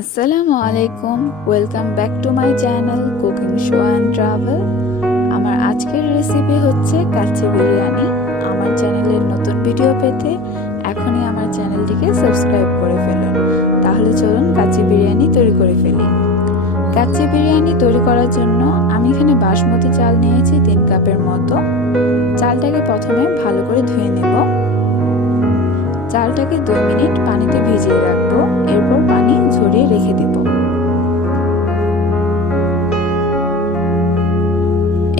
আসসালামু আলাইকুম, welcome back to my channel cooking show and travel. আমার আজকের রেসিপি হচ্ছে কাচ্চি বিরিয়ানি। আমার চ্যানেলের নতুন ভিডিও পেতে এখনই আমার চ্যানেলটিকে সাবস্ক্রাইব করে ফেলুন। তাহলে চলুন কাচ্চি বিরিয়ানি তৈরি করে ফেলি। কাচ্চি বিরিয়ানি তৈরি করার জন্য আমি এখানে বাসমতি চাল নিয়েছি 3 কাপের মতো। চালটাকে প্রথমে ভালো করে ধুয়ে নেব। চালটাকে 2 মিনিট পানিতে ভিজিয়ে রাখবো, এরপর পানি ঝরিয়ে রেখে দেব।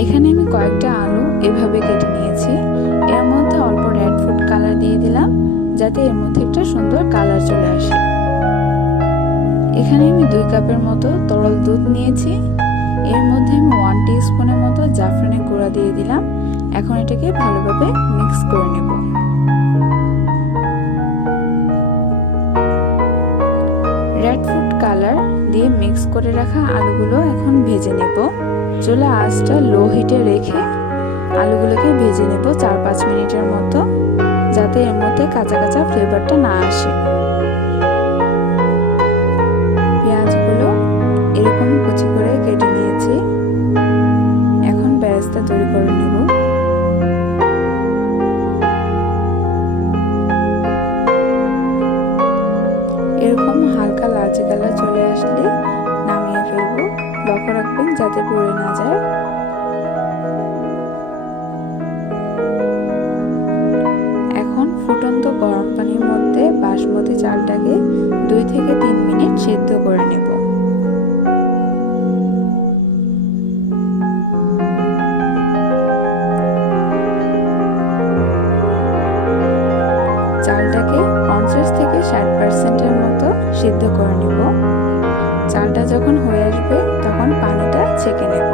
এখানে আমি কয়েকটা আলু এভাবে কেটে নিয়েছি। এর মধ্যে অল্প রেড ফুড কালার দিয়ে দিলাম, যাতে এর মধ্যে একটা সুন্দর কালার চলে আসে। এখানে আমি 2 কাপের মতো তরল দুধ নিয়েছি। এর মধ্যে আমি 1 টিস্পুনের মতো জাফরানের গুঁড়া দিয়ে দিলাম। এখন এটাকে ভালোভাবে মিক্স করে নেব। রেড ফুড কালার দিয়ে মিক্স করে রাখা আলুগুলো এখন ভেজে নেব। চুলা আঁচটা লো হিটে রেখে আলুগুলোকে ভেজে নেব 4-5 মিনিটের মতো, যাতে এর মধ্যে কাঁচা কাঁচা ফ্লেভারটা না আসে। পেঁয়াজগুলো এরকম কুচি করে কেটে নিয়েছি। এখন বেরেস্তা তৈরি করে নেব। এরকম হালকা লালচে কালার চলে আসলে নামিয়ে ফেলবো। লক্ষ্য রাখবেন যাতে পুড়ে না যায়। এখন ফুটন্ত গরম পানির মধ্যে বাসমতি চালটাকে 2 থেকে 3 মিনিট সেদ্ধ করে নেব। চালটাকে 50 থেকে 60% মতো সিদ্ধ করে নেব। চালটা যখন হয়ে আসবে তখন পানিটা ছেঁকে নেব।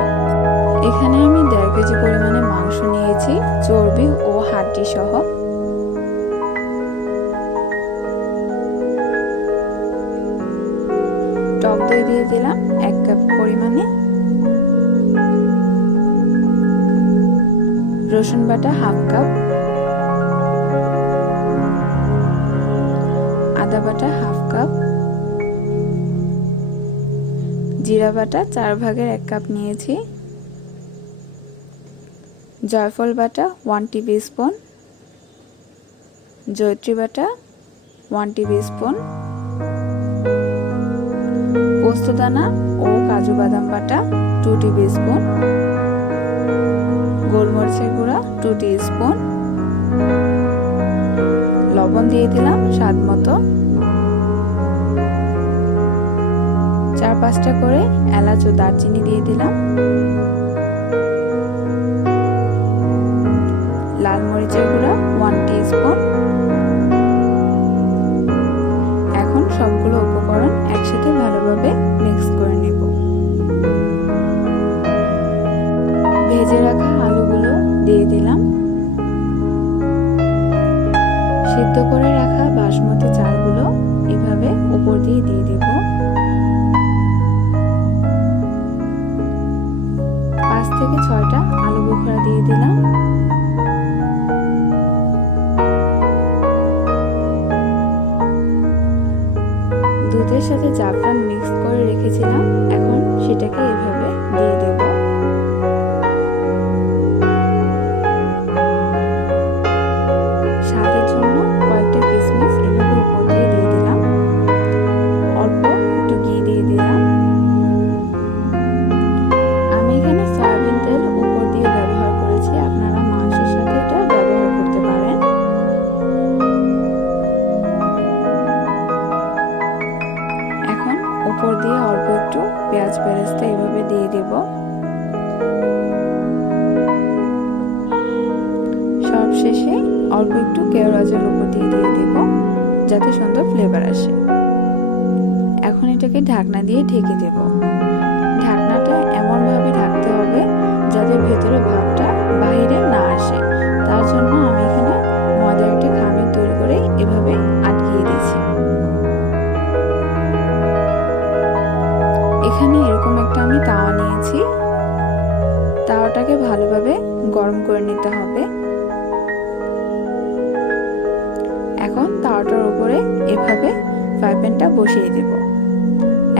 এখানে আমি 1.5 কেজি পরিমাণে মাংস নিয়েছি, চর্বি ও হাড্ডি সহ। টক দই দিয়ে দিলাম 1 কাপ পরিমাণে। রসুন বাটা 1/2 কাপ, আদা বাটা 1/2 কাপ, জিরা বাটা 4/1 কাপ নিয়েছি, জয়ফল বাটা 1 টিস্পুন, জয়ত্রী বাটা 1 টিস্পুন, পোস্তদানা ও কাজু বাদাম বাটা 2 টিস্পুন, গোলমরিচের গুঁড়া 2 টিস্পুন, লবণ দিয়ে দিলাম স্বাদ মতো। 4-5টা করে এলাচ ও দারচিনি দিয়ে দিলাম। লাল মরিচের গুঁড়া 1 টিস্পুন। এখন সবগুলো উপকরণ একসাথে ভালোভাবে মিক্স করে নেব। ভেজে রাখা আলুগুলো দিয়ে দিলাম। সিদ্ধ করে রাখা বাসমতি চালগুলো এভাবে উপর দিয়ে দেব। 5 থেকে 6টা আলু বোখরা দিয়ে দিলাম। দুধের সাথে জাফরান মিক্স করে রেখেছিলাম, এখন সেটাকে এভাবে দিয়ে দেব। স্বাদের জন্য কয়েকটা কিশমিশ এভাবে উপর দিয়ে দিলাম। অল্প একটু ঘি দিয়ে দিলাম। আমি এখানে সয়াবিন তেল উপর দিয়ে ব্যবহার করেছি, আপনারা মাংসের সাথে এটা ব্যবহার করতে পারেন। এখন উপর দিয়ে অল্প একটু পেঁয়াজ বেরেস্তা এভাবে দিয়ে দেব। সব শেষে অল্প একটু কেওড়া জল উপর দিয়ে দেব, যাতে সুন্দর ফ্লেভার আসে। এখন এটাকে ঢাকনা দিয়ে ঢেকে দেব। ঢাকনাটা এমনভাবে ঢাকতে হবে যাতে ভেতরে ভাপটা বাইরে না আসে। তার জন্য আমি এখানে ময়দার একটা খামির তৈরি করে এভাবে আটকিয়ে দিয়েছি। এখানে এরকম একটা আমি তাওয়া নিয়েছি। তাওয়াটাকে ভালোভাবে গরম করে নিতে হবে। এখন তাওয়াটার উপরে এভাবে ফ্রাই প্যানটা বসিয়ে দেব।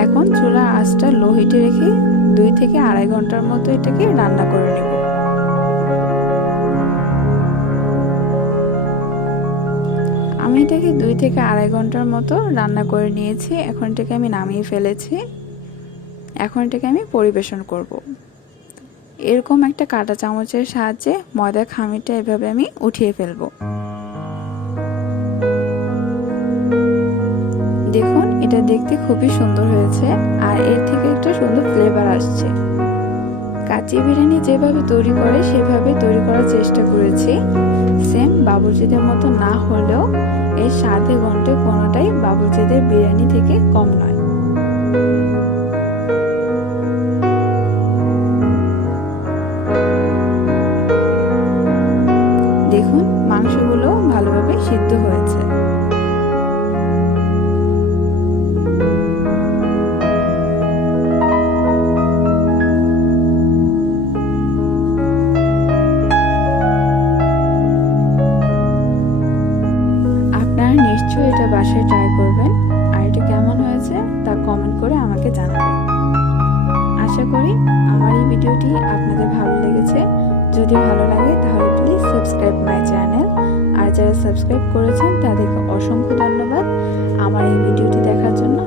এখন চুলার আঁচটা লো হিটে রেখে 2 থেকে আড়াই ঘন্টার মতো এটাকে রান্না করে নেব। আমি এটাকে 2 থেকে আড়াই ঘন্টার মতো রান্না করে নিয়েছি। এখন এটাকে আমি নামিয়ে ফেলেছি। এখন এটাকে আমি পরিবেশন করব। এরকম একটা কাঁটা চামচের সাহায্যে ময়দার খামিরটা এভাবে আমি উঠিয়ে ফেলবো। দেখুন, এটা দেখতে খুবই সুন্দর হয়েছে আর এর থেকে একটা সুন্দর ফ্লেভার আসছে। কাচ্চি বিরিয়ানি যেভাবে তৈরি করে সেভাবে তৈরি করার চেষ্টা করেছি। সেম বাবুর্চিদের মতো না হলেও এর স্বাদে গন্ধে কোনোটাই বাবুর্চিদের বিরিয়ানি থেকে কম নয়। দেখুন, মাংসগুলো ভালোভাবে সিদ্ধ হয়েছে। আপনারা নিশ্চয়ই এটা বাসায় ট্রাই করবেন আর এটা কেমন হয়েছে তা কমেন্ট করে আমাকে জানাবেন। আশা করি আমার এই ভিডিওটি আপনাদের ভালো লেগেছে। যদি ভালো লাগে তাহলে প্লিজ সাবস্ক্রাইব মাই চ্যানেল। আর যারা সাবস্ক্রাইব করেছেন তাদেরকে অসংখ্য ধন্যবাদ আমার এই ভিডিওটি দেখার জন্য।